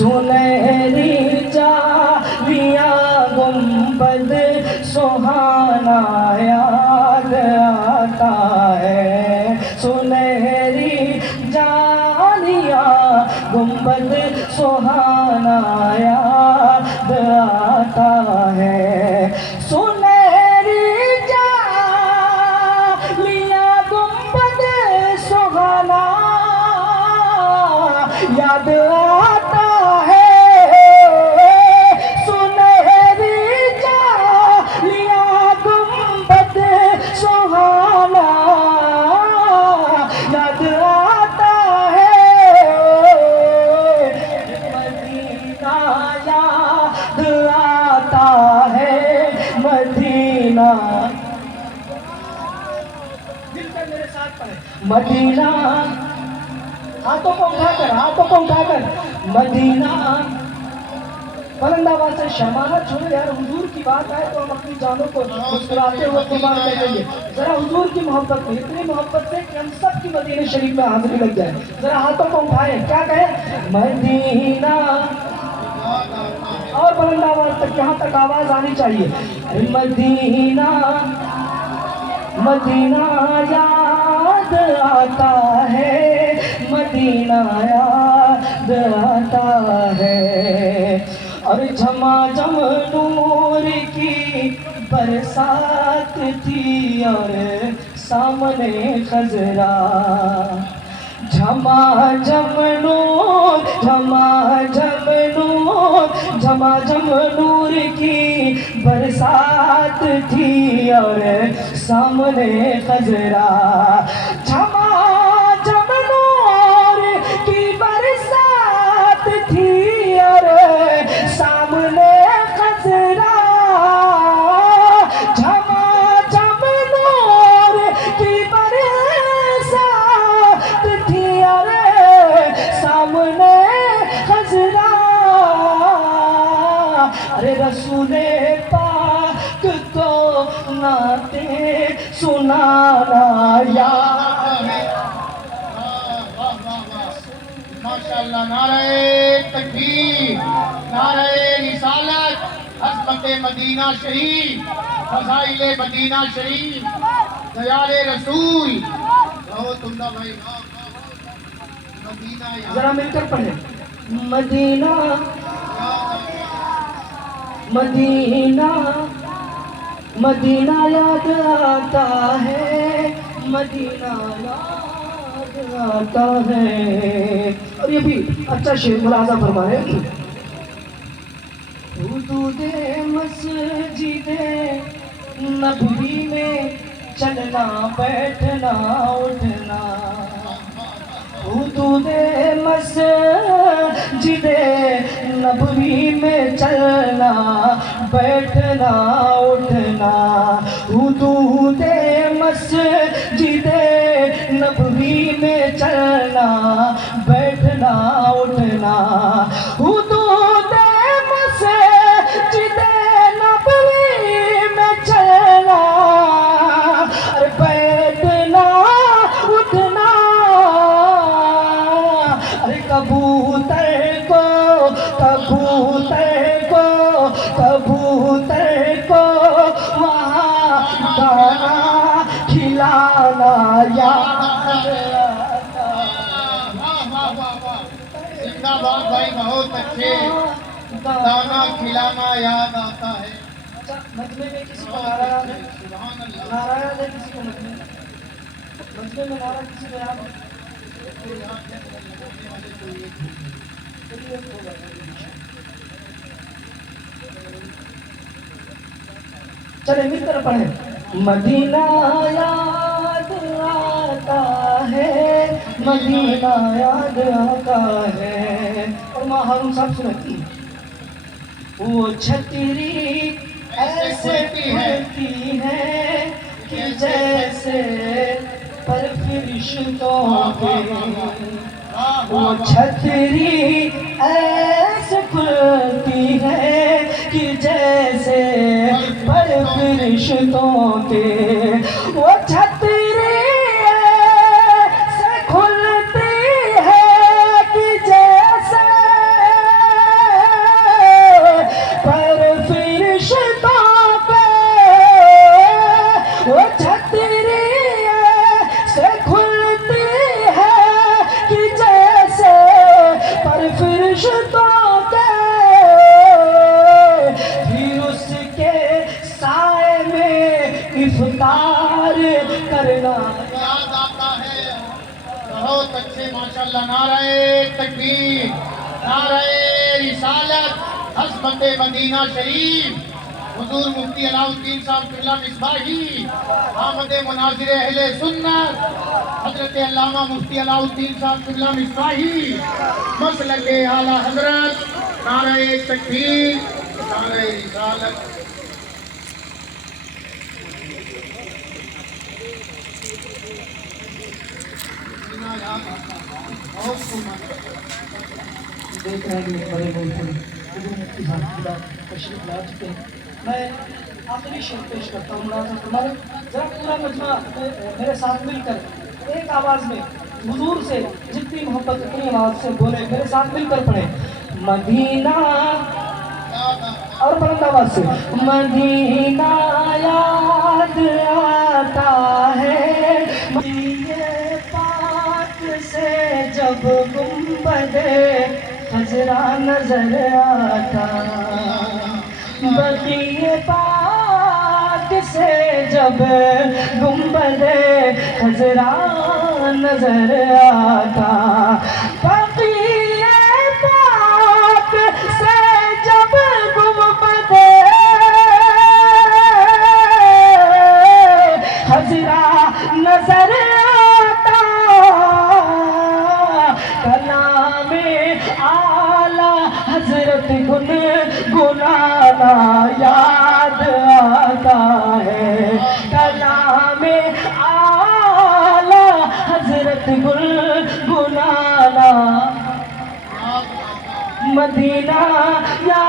سنہری جالیاں گنبد سہانا یاد آتا ہے، سنہری جالیاں گنبد سہانا یاد آتا ہے، سنہری جالیاں گنبد سہانا یاد آتا ہے، سنہری جالیاں گنبد سہانا یاد آتا ہے، مدینہ یاد آتا ہے، مدینہ مل کر میرے ساتھ پڑھیں، مدینہ، ہاتھوں کو اٹھا کر مدینہ، بلند آواز سے شمالہ چھوڑو یار، حضور کی بات آئے تو ہم اپنی جانوں کو مسکراتے ہوئے قربان کر دیں گے، ذرا حضور کی محبت میں، اتنی محبت سے کہ ہم سب کی مدینہ شریف میں حاضری لگ جائے، ذرا ہاتھوں کو اٹھائیں، کیا کہیں؟ مدینہ، اور بلند آواز تک، یہاں تک آواز آنی چاہیے، مدینہ مدینہ یاد آتا ہے، مدینہ یاد آتا ہے، اور جھماجھم نور کی برسات تھی اور سامنے خضرا، جھماجھم نور، جھماجھم نور، جھماجھم نور کی برسات تھی اور سامنے خضرا، جھماجھم نور کی برسات تھی اور سامنے خضرا، جھماجھم نور کی برسات تھی اور سامنے خضرا، ارے رسول پاک کو نعتیں سنانا یاد ہے، ماشاءاللہ، نعرہ تکبیر، نعرہ رسالت، عظمت مدینہ شریف، فضائل مدینہ شریف، دیار رسول، رہو تم نہ بھائی، مدینہ ذرا مل کر پڑھیں، مدینہ مدینہ مدینہ یاد آتا ہے، مدینہ یاد آتا ہے، اور یہ بھی اچھا شعر ملاحظہ فرمائے، حدود مسجد نبوی میں چلنا بیٹھنا اٹھنا، حدود مسجد نبوی میں چلنا بیٹھنا اٹھنا، حدود مسجد نبوی میں چلنا بیٹھنا اٹھنا، حدود مسجد نبوی میں چلنا بیٹھنا اٹھنا، ارے کبوتر کو وہاں دانا کھلانا یاد آتا، زندہ باد بھائی، بہت اچھے، دانا کھلانا یاد آتا ہے، اچھا مجمع میں کسی کو نعرہ یاد ہے؟ نعرہ یاد ہے کسی کو مجمع میں نعرہ کسی کو یاد ہے؟ چلے مل کر پڑھیں، مدینہ یاد آتا ہے، مدینہ یاد آتا ہے، اور ماں ہارون صاحب سنیں، وہ چھتری ایسے کھلتی ہے کہ جیسے پر فرشتوں کے، وہ چھتری ایسے کھلتی ہے کہ جیسے پر فرشتوں کے، وہ چھتری ایسے کھلتی ہے کہ جیسے ماشاءاللہ نعرہ تکبیر، نعرہ رسالت، عظمت مدینہ شریف، حضور مفتی علاء الدین صاحب قبلہ مصباحی، آمد مناظر اہل سنت حضرت علامہ مفتی علاء الدین صاحب قبلہ مصباحی، مسلک اعلیٰ حضرت، نعرہ تکبیر، نعرہ رسالت۔ دیکھ رہے ہیں کہ بڑے بڑے حضور مفتی صاحب خدا تشریف لا چکے ہیں۔ میں آخری شعر پیش کرتا ہوں، ملازم فرمائے ذرا پورا مجمع میرے ساتھ مل کر ایک آواز میں حضور سے جتنی محبت اتنی آواز سے بولے، میرے ساتھ مل کر پڑھیں مدینہ، اور بلند آواز سے مدینہ یاد آتا ہے، مدینہ پاک سے جب گنبد خضرا نظر آتا، بقیع پاک سے جب گنبد خضرا نظر آتا، بقیع پاک سے جب گنبد خضرا نظر آتا، کلام اعلیٰ حضرت گنگنانا یاد آتا ہے، کلام اعلیٰ حضرت گنگنانا، مدینہ یا